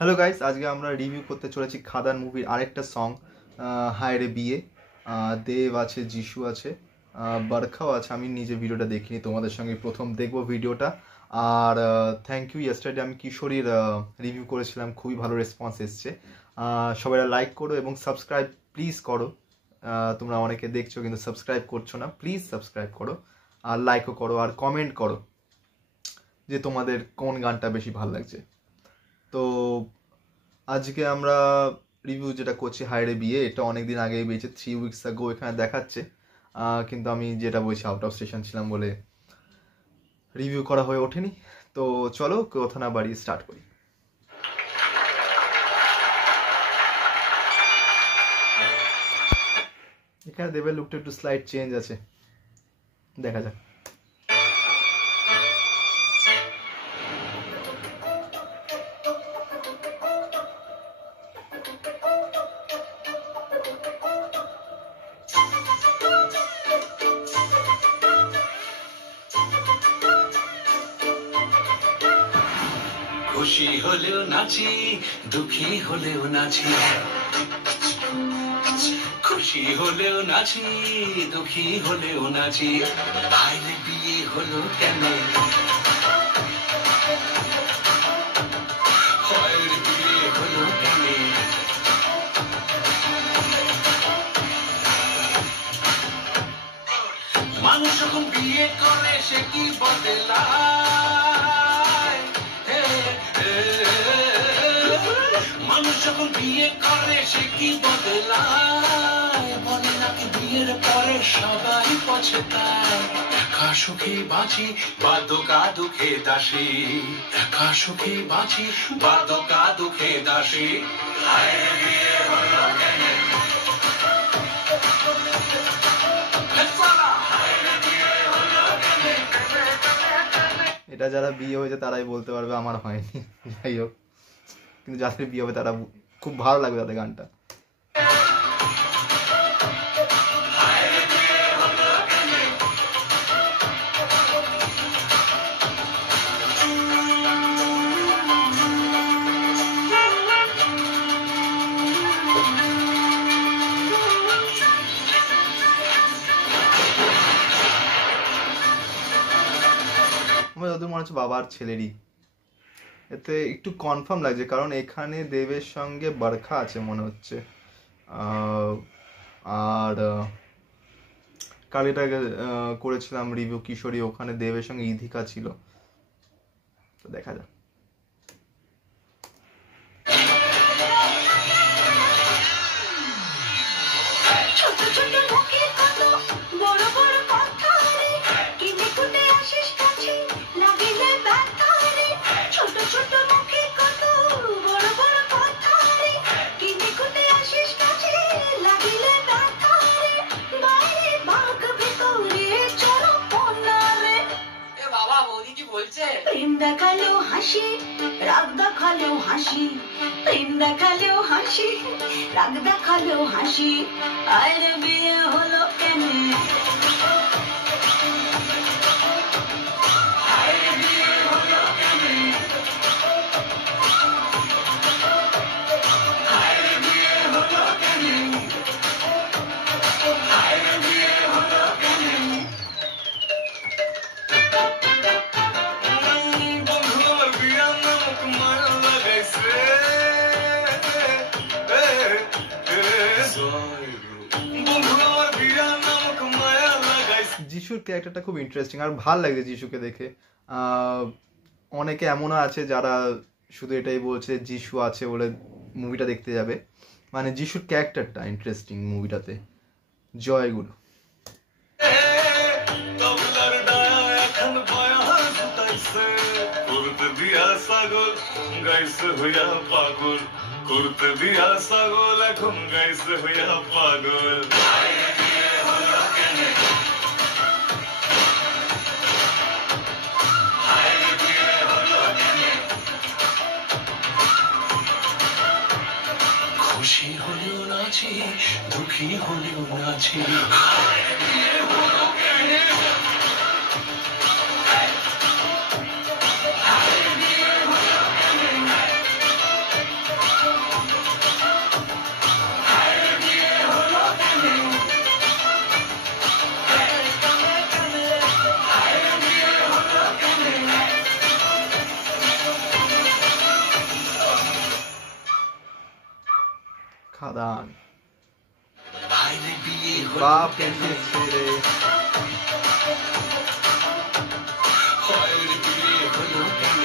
Hello guys, আজকে আমরা review করতে চলেছি খাদান মুভির আরেকটা সং হায় রে বিয়ে। দেব আছে, যিশু আছে, বারখাও আছে। আমি নিজে ভিডিওটা দেখিনি, তোমাদের সঙ্গে প্রথম দেখবো ভিডিওটা। আর থ্যাংক ইউ, ইয়েস্টারডে আমি কিশোরীর রিভিউ করেছিলাম, খুবই ভালো রেসপন্স এসছে। সবাই লাইক করো এবং সাবস্ক্রাইব প্লিজ করো। তোমরা অনেকে দেখছো কিন্তু সাবস্ক্রাইব করছো না, প্লিজ সাবস্ক্রাইব করো আর লাইকও করো আর কমেন্ট করো যে তোমাদের কোন গানটা বেশি ভালো লাগছে। তো আজকে আমরা রিভিউ যেটা করছি হায় রে বিয়ে, এটা অনেক দিন আগেই বেরিয়েছে, 3 উইকস আগো এখানে দেখাচ্ছে। কিন্তু আমি যেটা বলছি আউট অফ স্টেশন ছিলাম বলে রিভিউ করা হয়ে ওঠেনি। তো চলো কথা না বাড়িয়ে স্টার্ট করি। এখানে দেবের লুকটা একটু স্লাইড চেঞ্জ আছে, দেখা যাক। খুশি হলেও নাচি, দুঃখী হলেও নাচি, খুশি হলেও নাচি, দুঃখী হলেও নাচি। হায় রে বিয়ে হলো কেন, হায় রে বিয়ে হলো কেন। মানুষ যখন বিয়ে করে সে কি বদলায়, মানুষ যখন বিয়ে করে সে কি বদলায়, বলে নাকি বিয়ের পরে সবাই পছতায়। একা সুখে বাঁচি বা দোকা দুঃখে দাসী, একা সুখে বাঁচি বা দোকা দুঃখে দাসী। হায় রে বিয়ে হলো কেন, এটা যারা বিয়ে হয়েছে তারাই বলতে পারবে, আমার হয়নি। যাই হোক, কিন্তু যাদের বিয়ে হবে তারা খুব ভালো লাগবে তাদের গানটা। আমার যতদূর মনে হচ্ছে বাবার ছেলেরই, এতে একটু কনফার্ম লাগছে কারণ এখানে দেবের সঙ্গে বারখা আছে মনে হচ্ছে। আর কাল এটা করেছিলাম রিভিউ কিশোরী, ওখানে দেবের সঙ্গে ইধিকা ছিল। তো দেখা যাক। প্রেম দেখালেও হাসি, রাগ দেখালেও হাসি, প্রেম দেখালেও হাসি, রাগ দেখালেও হাসি। হায় রে বিয়ে হলো কেন, হায় রে বিয়ে হলো কেন, হায় রে বিয়ে হলো কেন, হায় রে বিয়ে হলো কেন। যিশুর ক্যারেক্টারটা খুব ইন্টারেস্টিং আর ভাল লাগে যিশুকে দেখে। অনেকে এমনও আছে যারা শুধু এটাই বলছে যিশু আছে বলে মুভিটা দেখতে যাবে, মানে যিশুর ক্যারেক্টারটা ইন্টারেস্টিং মুভিটাতে। জয়গুরু। পাগল করতে দিয়া ছাগল, এখন গাইছে হইয়া পাগল। খুশি হলেও নাচি, দুঃখী হলেও নাচি। খাদান হায়রে বিয়ে হলো বাপ কেন এসেছে রে। হায়রে বিয়ে হলো কেন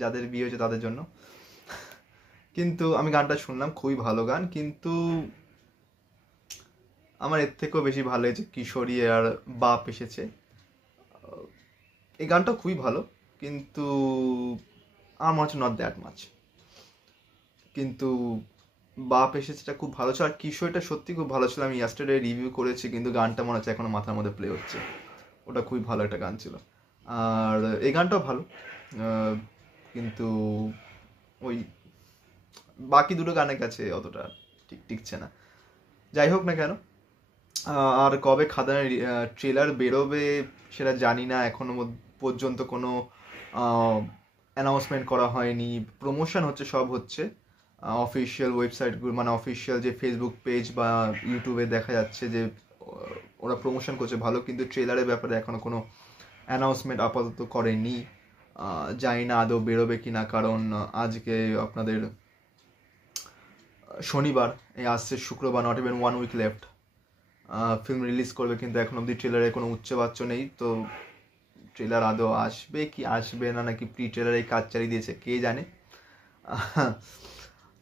যাদের বিয়ে হয়েছে তাদের জন্য। কিন্তু আমি গানটা শুনলাম, খুবই ভালো গান, কিন্তু আমার এর থেকেও বেশি ভালো হয়েছে কিশোরী আর বাপ এসেছে। এই গানটা খুবই ভালো, কিন্তু আমার মনে হচ্ছে নট দ্যাট মাচ। কিন্তু বাপ এসেছেটা খুব ভালো ছিল, আর কিশোরীটা সত্যি খুব ভালো ছিল। আমি ইয়াস্টারডে রিভিউ করেছি, কিন্তু গানটা মনে হচ্ছে এখনো মাথার মধ্যে প্লে হচ্ছে। ওটা খুবই ভালো একটা গান ছিল, আর এই গানটাও ভালো, কিন্তু ওই বাকি দুটো গানের কাছে অতটা টিকছে না। যাই হোক না কেন, আর কবে খাদানের ট্রেলার বেরোবে সেটা জানি না, এখনো পর্যন্ত কোনো অ্যানাউন্সমেন্ট করা হয়নি। প্রমোশন হচ্ছে, সব হচ্ছে অফিসিয়াল ওয়েবসাইটগুলো, মানে অফিসিয়াল যে ফেসবুক পেজ বা ইউটিউবে দেখা যাচ্ছে যে ওরা প্রমোশন করছে ভালো, কিন্তু ট্রেলারের ব্যাপারে এখনো কোনো অ্যানাউন্সমেন্ট আপাতত করেনি। জানি না আদৌ বেরোবে কিনা, কারণ আজকে আপনাদের শনিবার, এই আসছে শুক্রবার, not even 1 week left film release করবে, কিন্তু এখন অবধি ট্রেলারে কোনো উচ্চবাচ্য নেই। তো ট্রেলার আদৌ আসবে কি আসবে না, নাকি প্রি ট্রেলারে কাজ চালিয়ে দিয়েছে কে জানে।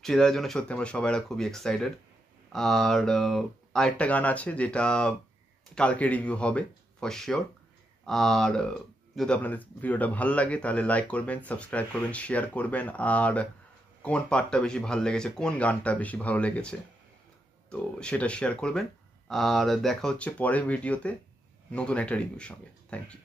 ট্রেলারের জন্য সত্যি আমরা সবাইরা খুবই এক্সাইটেড। আর আরেকটা গান আছে যেটা কালকে রিভিউ হবে ফর শিওর। আর যদি আপনাদের ভিডিওটা ভালো লাগে তাহলে লাইক করবেন, সাবস্ক্রাইব করবেন, শেয়ার করবেন, আর কোন পার্টটা বেশি ভালো লেগেছে, কোন গানটা বেশি ভালো লেগেছে, তো সেটা শেয়ার করবেন। আর দেখা হচ্ছে পরের ভিডিওতে নতুন একটা রিভিউর সঙ্গে। Thank you.